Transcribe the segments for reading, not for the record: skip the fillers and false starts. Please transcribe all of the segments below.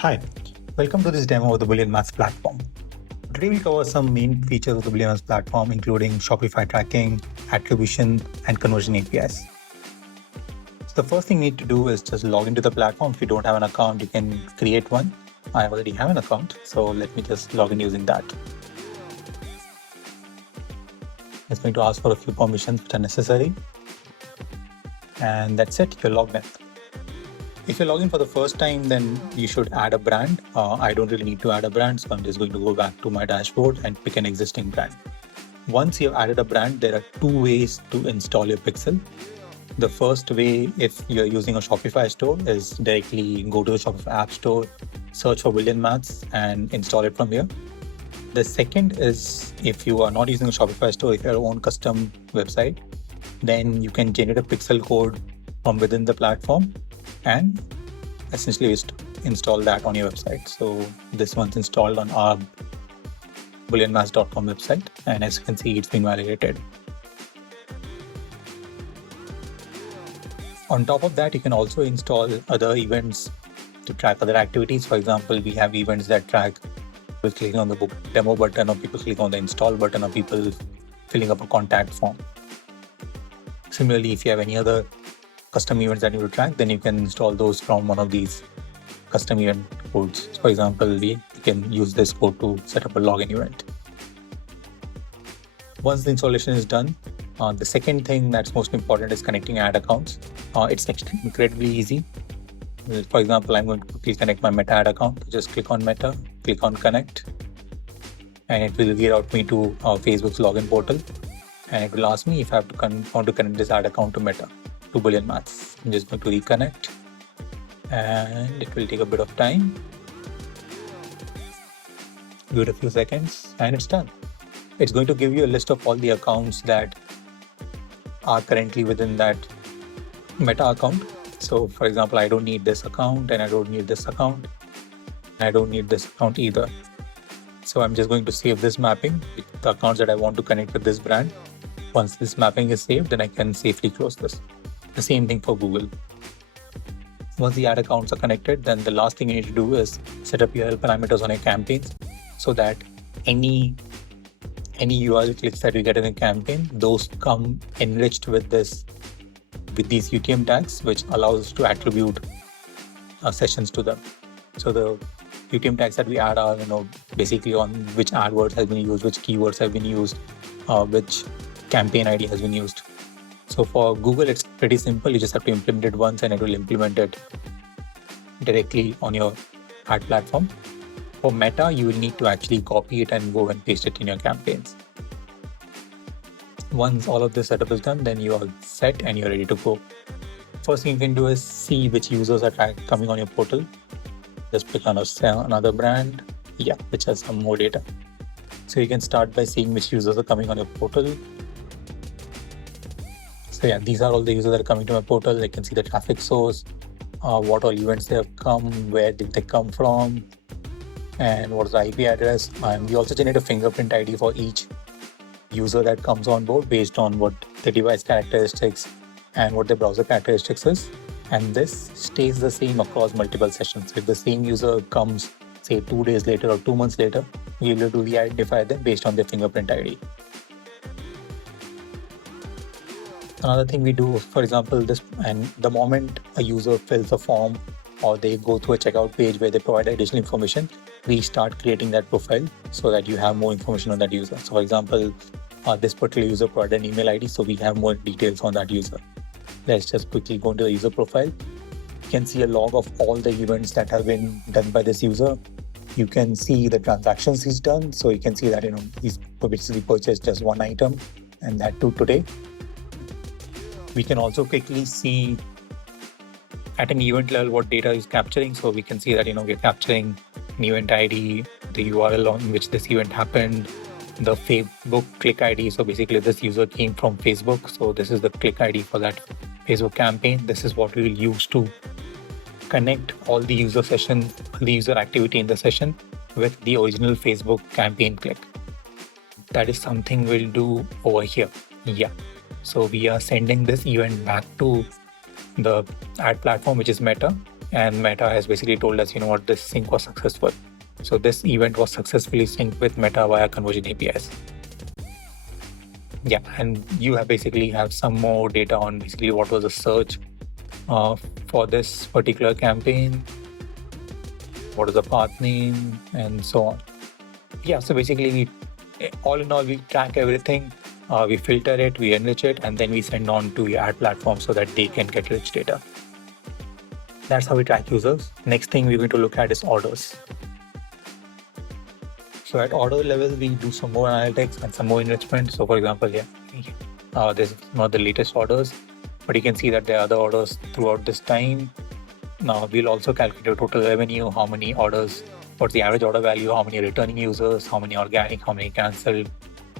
Hi, welcome to this demo of the BooleanMaths platform. Today we'll cover some main features of the BooleanMaths platform, including Shopify tracking, attribution, and conversion APIs. So the first thing you need to do is just log into the platform. If you don't have an account, you can create one. I already have an account, so let me just log in using that. It's going to ask for a few permissions which are necessary. And that's it, you're logged in. If you're logging for the first time, then you should add a brand. I don't really need to add a brand, so I'm just going to go back to my dashboard and pick an existing brand. Once you've added a brand, there are two ways to install your pixel. The first way, if you're using a Shopify store, is directly go to the Shopify App Store, search for BooleanMaths and install it from here. The second is if you are not using a Shopify store, if you have your own custom website, then you can generate a pixel code from within the platform and essentially install that on your website. So this one's installed on our BooleanMaths.com website, and as you can see, it's been validated. On top of that, you can also install other events to track other activities. For example, we have events that track people clicking on the book demo button, or people clicking on the install button, or people filling up a contact form. Similarly, if you have any other custom events that you will track, then you can install those from one of these custom event codes. For example, we can use this code to set up a login event. Once the installation is done, the second thing that's most important is connecting ad accounts. It's actually incredibly easy. For example, I'm going to quickly connect my Meta ad account. Just click on Meta, click on Connect, and it will reroute me to Facebook's login portal. And it will ask me if I have to want to connect this ad account to Meta, to BooleanMaths. I'm just going to reconnect, and it will take a bit of time. Give it a few seconds, and it's done. It's going to give you a list of all the accounts that are currently within that Meta account. So for example, I don't need this account, and I don't need this account, and I don't need this account either. So I'm just going to save this mapping with the accounts that I want to connect with this brand. Once this mapping is saved, then I can safely close this. The same thing for Google. Once the ad accounts are connected, then the last thing you need to do is set up URL parameters on your campaigns so that any URL clicks that you get in a campaign, those come enriched with these UTM tags, which allows us to attribute sessions to them. So the UTM tags that we add are, basically on which AdWords has been used, which keywords have been used, which campaign ID has been used. So for Google, it's pretty simple. You just have to implement it once, and it will implement it directly on your ad platform. For Meta, you will need to actually copy it and go and paste it in your campaigns. Once all of this setup is done, then you are set and you're ready to go. First thing you can do is see which users are coming on your portal. Just pick on another brand, which has some more data. So you can start by seeing which users are coming on your portal. So these are all the users that are coming to my portal. I can see the traffic source, what all events they have come, where did they come from, and what is the IP address. And we also generate a fingerprint ID for each user that comes on board based on what the device characteristics and what the browser characteristics is. And this stays the same across multiple sessions. If the same user comes, say 2 days later or 2 months later, we'll be able to re-identify them based on their fingerprint ID. Another thing we do, for example, the moment a user fills a form or they go to a checkout page where they provide additional information, we start creating that profile so that you have more information on that user. So for example, this particular user provided an email ID, so we have more details on that user. Let's just quickly go into the user profile. You can see a log of all the events that have been done by this user. You can see the transactions he's done. So you can see that he's basically purchased just one item, and that too today. We can also quickly see at an event level what data is capturing. So we can see that we're capturing an event ID, the URL on which this event happened, the Facebook click ID. So basically this user came from Facebook. So this is the click ID for that Facebook campaign. This is what we will use to connect all the user session, the user activity in the session with the original Facebook campaign click. That is something we'll do over here. So we are sending this event back to the ad platform, which is Meta. and Meta has basically told us, what, this sync was successful. So this event was successfully synced with Meta via conversion APIs. Yeah, and you basically have some more data on basically what was the search for this particular campaign, what is the path name, and so on. Yeah, so basically, all in all, we track everything, we filter it, we enrich it, and then we send on to the ad platform so that they can get rich data. That's how we track users. Next thing we're going to look at is orders. So at order level, we do some more analytics and some more enrichment. So for example, this is not the latest orders, but you can see that there are other orders throughout this time. Now we'll also calculate your total revenue, how many orders, what's the average order value, how many returning users, how many organic, how many cancelled,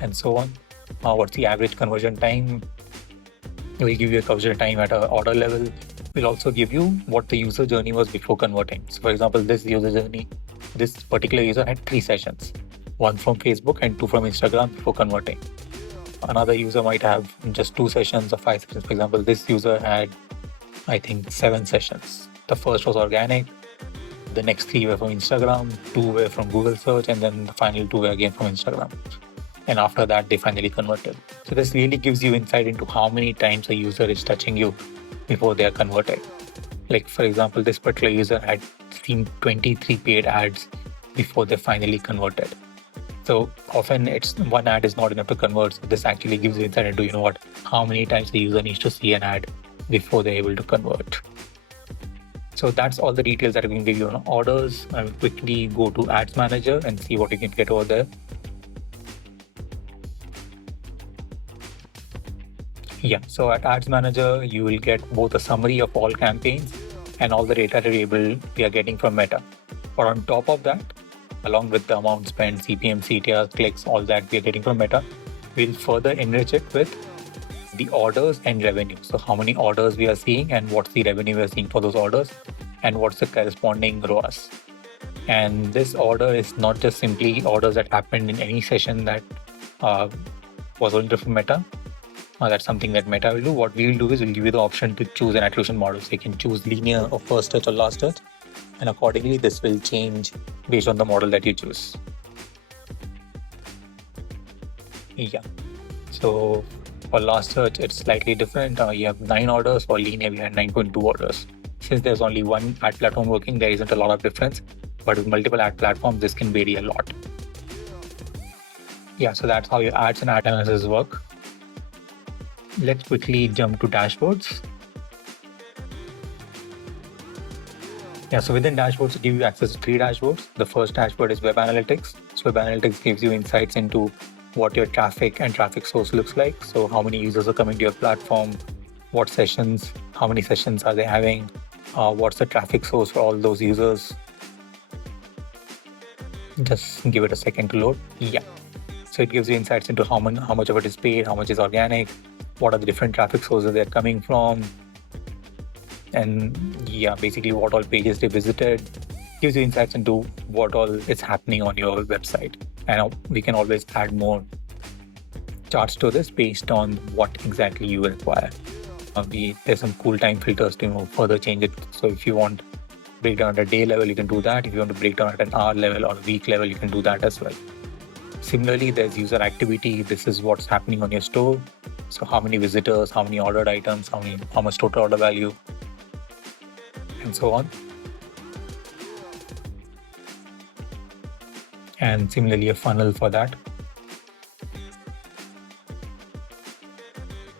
and so on. What's the average conversion time? We'll give you a conversion time at an order level. We'll also give you what the user journey was before converting. So for example, this user journey, this particular user had 3 sessions, 1 from Facebook and 2 from Instagram before converting. Another user might have just 2 sessions or 5 sessions. For example, this user had, I think, 7 sessions. The first was organic, the next 3 were from Instagram, 2 were from Google search, and then the final 2 were again from Instagram. And after that, they finally converted. So this really gives you insight into how many times a user is touching you before they are converted. Like for example, this particular user had seen 23 paid ads before they finally converted. So often it's one ad is not enough to convert. So this actually gives you insight into, how many times the user needs to see an ad before they're able to convert. So that's all the details that I can give you on orders. I will quickly go to Ads Manager and see what you can get over there. Yeah, so at Ads Manager, you will get both a summary of all campaigns and all the data that we are getting from Meta. But on top of that, along with the amount spent, CPM, CTR, clicks, all that we are getting from Meta, we'll further enrich it with the orders and revenue. So how many orders we are seeing and what's the revenue we are seeing for those orders and what's the corresponding ROAS. And this order is not just simply orders that happened in any session that was oriented from Meta. That's something that Meta will do. What we will do is we'll give you the option to choose an attribution model. So you can choose linear or first touch or last touch. And accordingly, this will change based on the model that you choose. Yeah. So for last search, it's slightly different. You have 9 orders. For linear, we had 9.2 orders. Since there's only one ad platform working, there isn't a lot of difference. But with multiple ad platforms, this can vary a lot. Yeah, so that's how your ads and ad analysis work. Let's quickly jump to dashboards. Yeah, so within dashboards, we give you access to 3 dashboards. The first dashboard is Web Analytics. So Web Analytics gives you insights into what your traffic and traffic source looks like. So how many users are coming to your platform, what sessions, how many sessions are they having, what's the traffic source for all those users. Just give it a second to load. Yeah. So it gives you insights into how much of it is paid, how much is organic, what are the different traffic sources they're coming from, and basically what all pages they visited. Gives you insights into what all is happening on your website. And we can always add more charts to this based on what exactly you require. There's some cool time filters to further change it. So if you want breakdown at a day level, you can do that. If you want to break down at an hour level or a week level, you can do that as well. Similarly, there's user activity. This is what's happening on your store. So how many visitors, how many ordered items, how much total order value, and so on. And similarly, a funnel for that.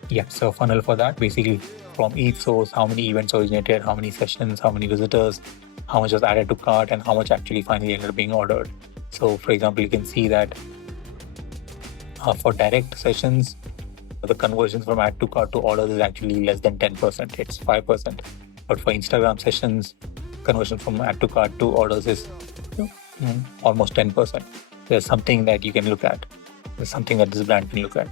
Yeah, so a funnel for that, basically from each source, how many events originated, how many sessions, how many visitors, how much was added to cart, and how much actually finally ended up being ordered. So for example, you can see that for direct sessions, the conversions from add to cart to orders is actually less than 10%, it's 5%. But for Instagram sessions, conversion from add to cart to orders is almost 10%. There's something that you can look at. There's something that this brand can look at.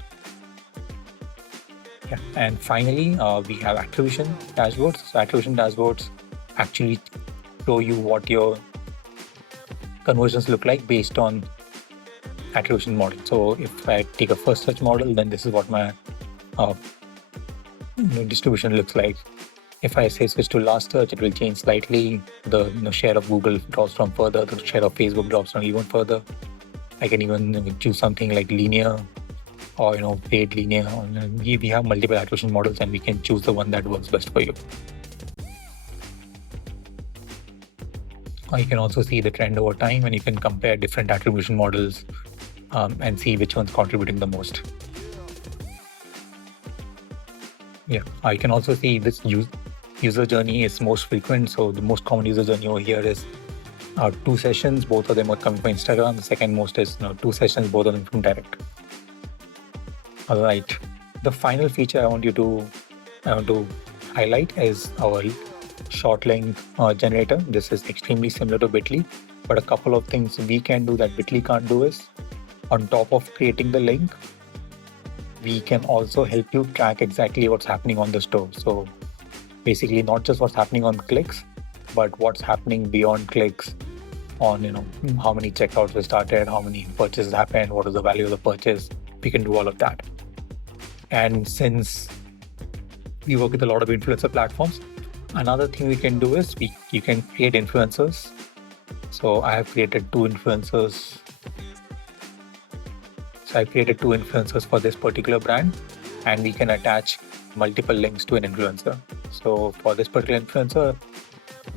Yeah. And finally, we have attribution dashboards. So attribution dashboards actually show you what your conversions look like based on attribution model. So if I take a first search model, then this is what my distribution looks like. If I say switch to last search, it will change slightly. The share of Google drops down further. The share of Facebook drops down even further. I can even choose something like linear or paid linear. We have multiple attribution models, and we can choose the one that works best for you. You can also see the trend over time, and you can compare different attribution models and see which one's contributing the most. Yeah, I can also see this user journey is most frequent. So the most common user journey over here is 2 sessions. Both of them are coming from Instagram. The second most is 2 sessions, both of them from direct. All right. The final feature I want to highlight is our short link generator. This is extremely similar to Bitly, but a couple of things we can do that Bitly can't do is, on top of creating the link, we can also help you track exactly what's happening on the store. So basically not just what's happening on clicks, but what's happening beyond clicks on, how many checkouts were started, how many purchases happened, what is the value of the purchase. We can do all of that. And since we work with a lot of influencer platforms, another thing we can do is you can create influencers. So I have created 2 influencers. So I created 2 influencers for this particular brand, and we can attach multiple links to an influencer. So for this particular influencer,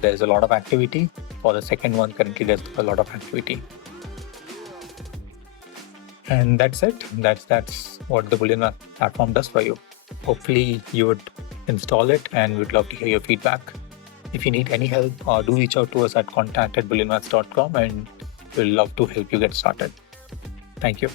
there's a lot of activity. For the second one, currently there's a lot of activity. And that's it. That's what the BooleanMaths platform does for you. Hopefully you would install it, and we'd love to hear your feedback. If you need any help, do reach out to us at contact@BooleanMaths.com, and we'll love to help you get started. Thank you.